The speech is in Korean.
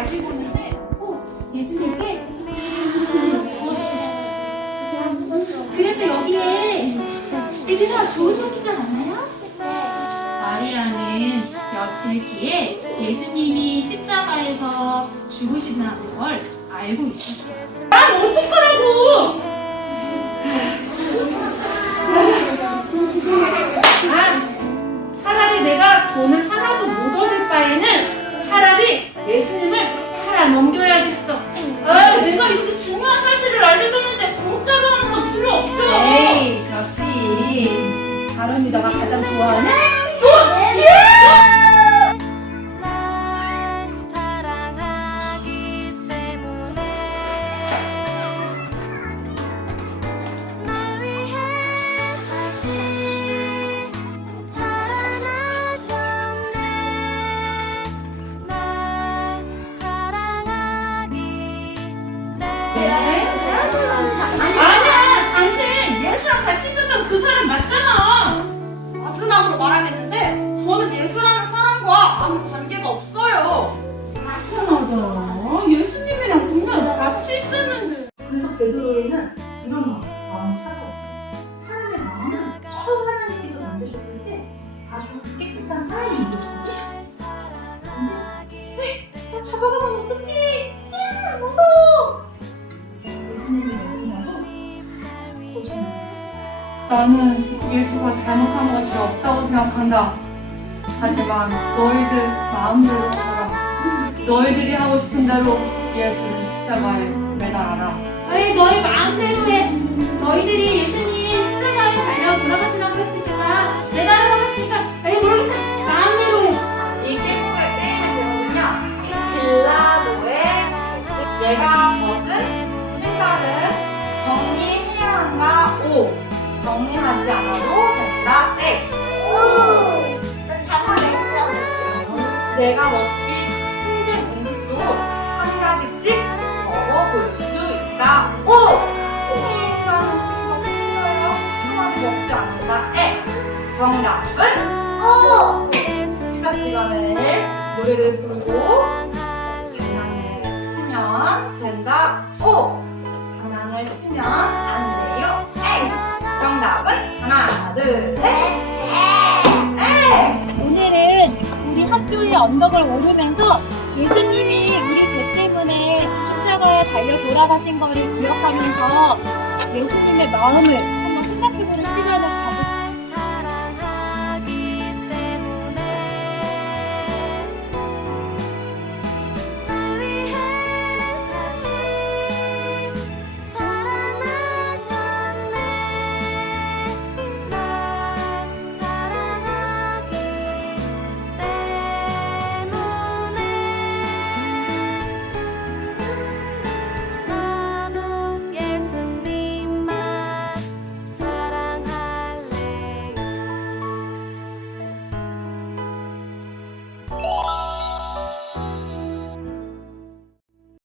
가지고 있는데 꼭 예수님께 주시 그래서 여기에 얘들아 좋은 용기가 나나요? 마리아는 며칠 뒤에 예수님이 십자가에서 죽으신다는 걸 알고 있었어요. 난 어떡하라고! 아, 차라리 내가 돈을 하나도 못 얻을 바에는 차라리 예수님을 팔아 넘겨야겠어. 아, 내가 이렇게 나는 예수가 잘못한 것이 없다고 생각한다. 하지만 너희들 마음대로 살아. 너희들이 하고 싶은 대로 예수를 십자가에 매달아라. 에이, 너희 마음대로 해. 너희들이 예수님 십자가에 달려 돌아가시라고 했으니까 내가 하라고 했으니까 에이, 모르겠다. 마음대로 해. 이 게임의 게임의 제목은요. 이 빌라도의 얘가 벗은 신발은 정리해야 한다. 정리하지 않아도 된다. X. 내가 먹기 힘든 음식도 한 가지씩 먹어볼 수 있다. O. 힘든 음식 먹기 싫어요. 하나도 먹지 않는다. X. 정답은 식사 시간에 노래를 부르고 장난을 치면 된다. O. 장난을 치면 안. 정답은 하나, 둘, 셋. X. 오늘은 우리 학교의 언덕을 오르면서 예수님이 우리 죄 때문에 십자가에 달려 돌아가신 거를 기억하면서 예수님의 마음을 한번 생각해 보는